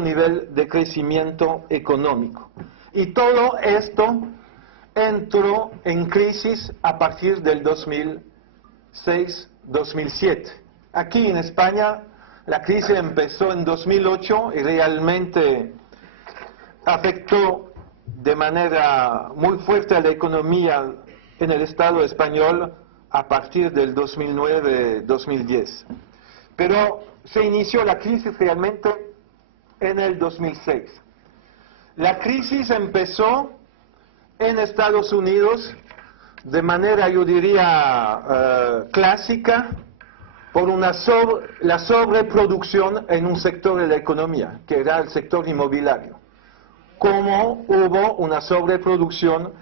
nivel de crecimiento económico. Y todo esto entró en crisis a partir del 2006-2007. Aquí en España la crisis empezó en 2008 y realmente afectó de manera muy fuerte a la economía en el Estado español a partir del 2009-2010. Pero se inició la crisis realmente en el 2006. La crisis empezó en Estados Unidos de manera, yo diría, clásica, por la sobreproducción en un sector de la economía, que era el sector inmobiliario. Como hubo una sobreproducción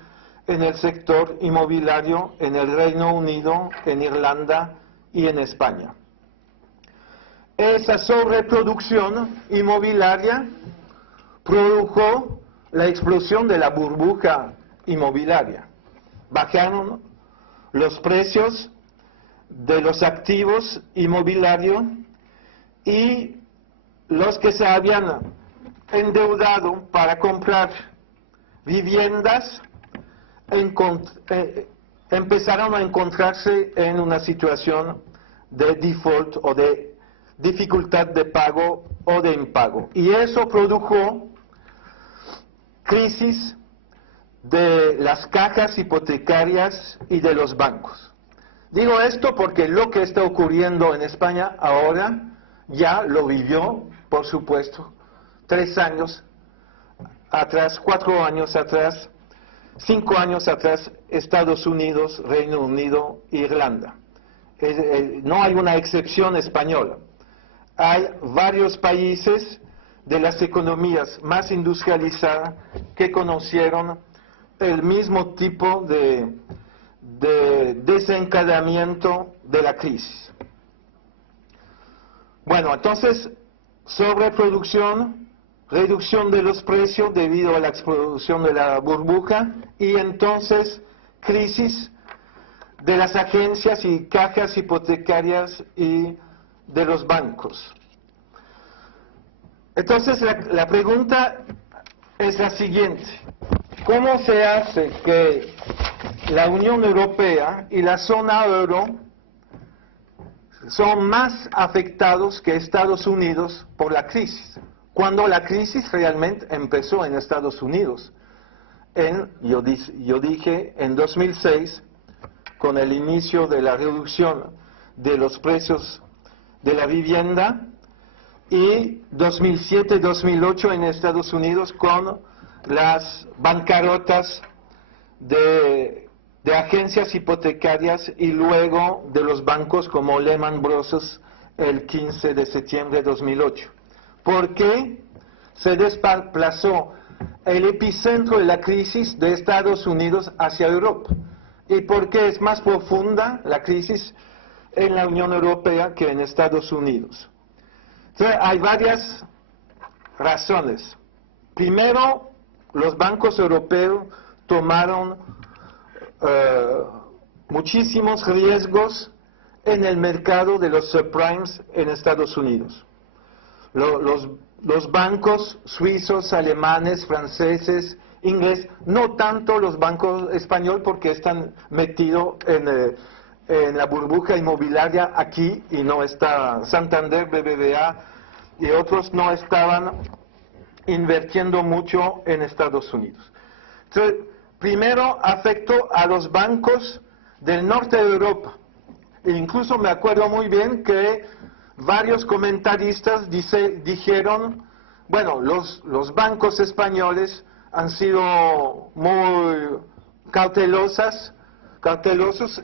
en el sector inmobiliario en el Reino Unido, en Irlanda y en España. Esa sobreproducción inmobiliaria produjo la explosión de la burbuja inmobiliaria. Bajaron los precios de los activos inmobiliarios y los que se habían endeudado para comprar viviendas empezaron a encontrarse en una situación de default o de dificultad de pago o de impago. Y eso produjo crisis de las cajas hipotecarias y de los bancos. Digo esto porque lo que está ocurriendo en España ahora ya lo vivió, por supuesto, 3 años atrás, 4 años atrás, 5 años atrás, Estados Unidos, Reino Unido, Irlanda. No hay una excepción española. Hay varios países de las economías más industrializadas que conocieron el mismo tipo de desencadenamiento de la crisis. Bueno, entonces, sobreproducción, reducción de los precios debido a la explosión de la burbuja y entonces crisis de las agencias y cajas hipotecarias y de los bancos. Entonces la pregunta es la siguiente: ¿cómo se hace que la Unión Europea y la zona euro son más afectados que Estados Unidos por la crisis, cuando la crisis realmente empezó en Estados Unidos? Yo dije, en 2006, con el inicio de la reducción de los precios de la vivienda, y 2007-2008 en Estados Unidos con las bancarrotas de agencias hipotecarias y luego de los bancos como Lehman Brothers el 15 de septiembre de 2008. ¿Por qué se desplazó el epicentro de la crisis de Estados Unidos hacia Europa? ¿Y por qué es más profunda la crisis en la Unión Europea que en Estados Unidos? Entonces, hay varias razones. Primero, los bancos europeos tomaron muchísimos riesgos en el mercado de los subprimes en Estados Unidos. Los bancos suizos, alemanes, franceses, ingleses, no tanto los bancos españoles porque están metidos en la burbuja inmobiliaria aquí y no está Santander, BBVA y otros no estaban invirtiendo mucho en Estados Unidos. Entonces, primero afectó a los bancos del norte de Europa. E incluso me acuerdo muy bien que varios comentaristas dijeron, bueno, los bancos españoles han sido muy cautelosos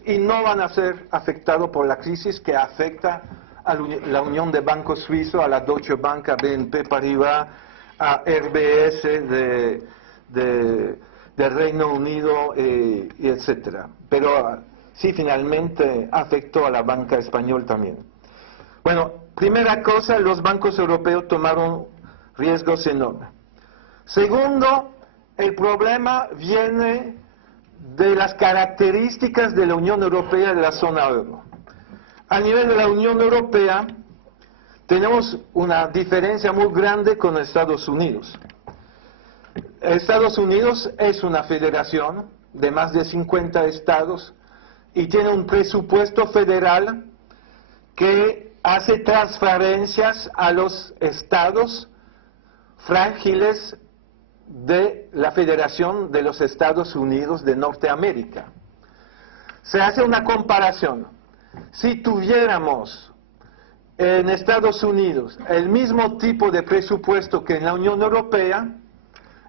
y no van a ser afectados por la crisis que afecta a la Unión de Bancos Suizos, a la Deutsche Bank, a BNP Paribas, a RBS del Reino Unido, y etcétera. Pero sí, finalmente afectó a la banca española también. Bueno, primera cosa, los bancos europeos tomaron riesgos enormes. Segundo, el problema viene de las características de la Unión Europea y de la zona euro. A nivel de la Unión Europea, tenemos una diferencia muy grande con Estados Unidos. Estados Unidos es una federación de más de 50 estados y tiene un presupuesto federal que hace transferencias a los estados frágiles de la Federación de los Estados Unidos de Norteamérica. Se hace una comparación. Si tuviéramos en Estados Unidos el mismo tipo de presupuesto que en la Unión Europea,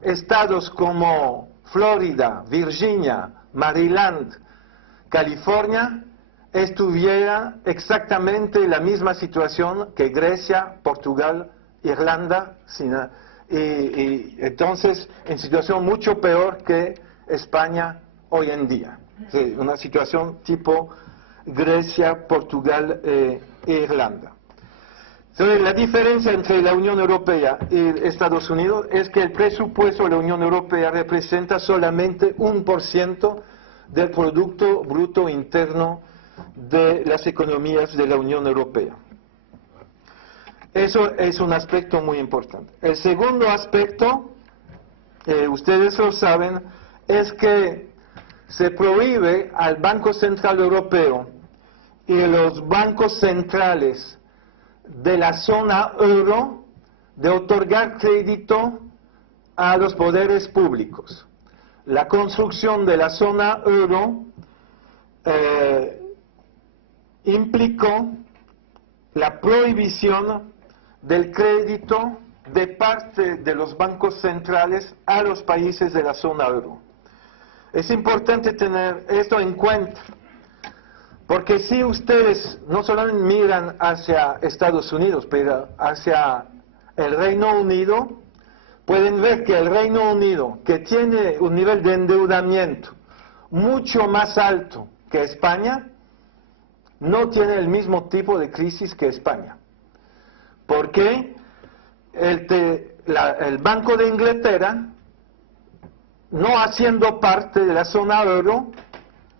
estados como Florida, Virginia, Maryland, California, estuviera exactamente la misma situación que Grecia, Portugal, Irlanda, y entonces en situación mucho peor que España hoy en día. Sí, una situación tipo Grecia, Portugal e Irlanda. Entonces, la diferencia entre la Unión Europea y Estados Unidos es que el presupuesto de la Unión Europea representa solamente 1% del Producto Bruto Interno de las economías de la Unión Europea. Eso es un aspecto muy importante. El segundo aspecto, ustedes lo saben, es que se prohíbe al Banco Central Europeo y a los bancos centrales de la zona euro de otorgar crédito a los poderes públicos. La construcción de la zona euro implicó la prohibición del crédito de parte de los bancos centrales a los países de la zona euro. Es importante tener esto en cuenta, porque si ustedes no solamente miran hacia Estados Unidos, pero hacia el Reino Unido, pueden ver que el Reino Unido, que tiene un nivel de endeudamiento mucho más alto que España, no tiene el mismo tipo de crisis que España. Porque el Banco de Inglaterra, no haciendo parte de la zona euro,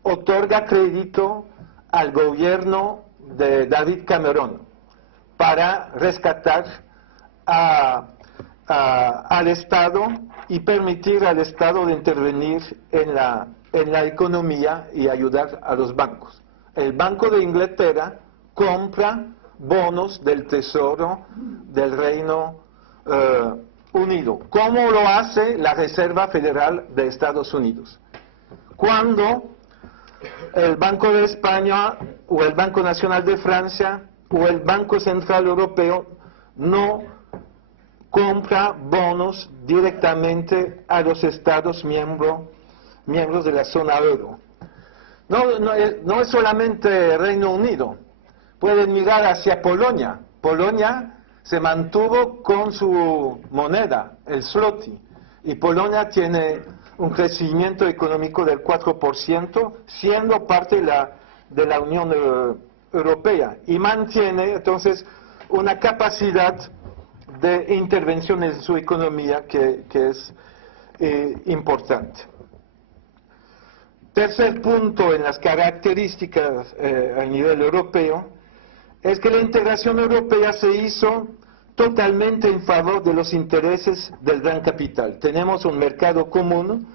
otorga crédito al gobierno de David Cameron para rescatar al Estado y permitir al Estado de intervenir en la economía y ayudar a los bancos. El Banco de Inglaterra compra bonos del Tesoro del Reino Unido. ¿Cómo lo hace la Reserva Federal de Estados Unidos? Cuando el Banco de España o el Banco Nacional de Francia o el Banco Central Europeo no compra bonos directamente a los Estados miembros de la zona euro. No es solamente Reino Unido. Pueden mirar hacia Polonia. Polonia se mantuvo con su moneda, el zloty, y Polonia tiene un crecimiento económico del 4%, siendo parte de la Unión Europea, y mantiene entonces una capacidad de intervención en su economía que es importante. Tercer punto en las características a nivel europeo es que la integración europea se hizo totalmente en favor de los intereses del gran capital. Tenemos un mercado común,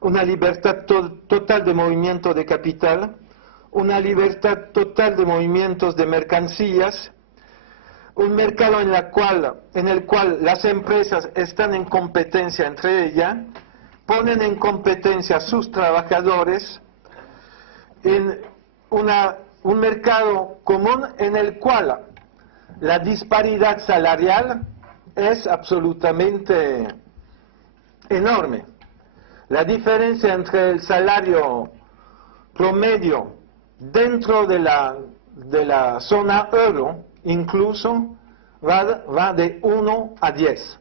una libertad total de movimiento de capital, una libertad total de movimientos de mercancías, un mercado en el cual las empresas están en competencia entre ellas, ponen en competencia a sus trabajadores, en un mercado común en el cual la disparidad salarial es absolutamente enorme. La diferencia entre el salario promedio dentro de la zona euro incluso va de 1 a 10.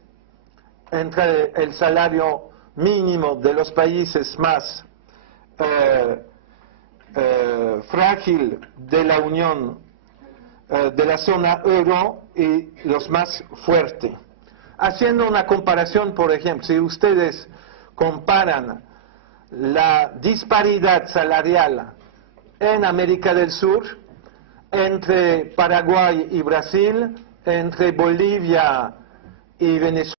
Entre el salario mínimo de los países más frágil de la Unión, de la zona euro, y los más fuertes. Haciendo una comparación, por ejemplo, si ustedes comparan la disparidad salarial en América del Sur entre Paraguay y Brasil, entre Bolivia y Venezuela.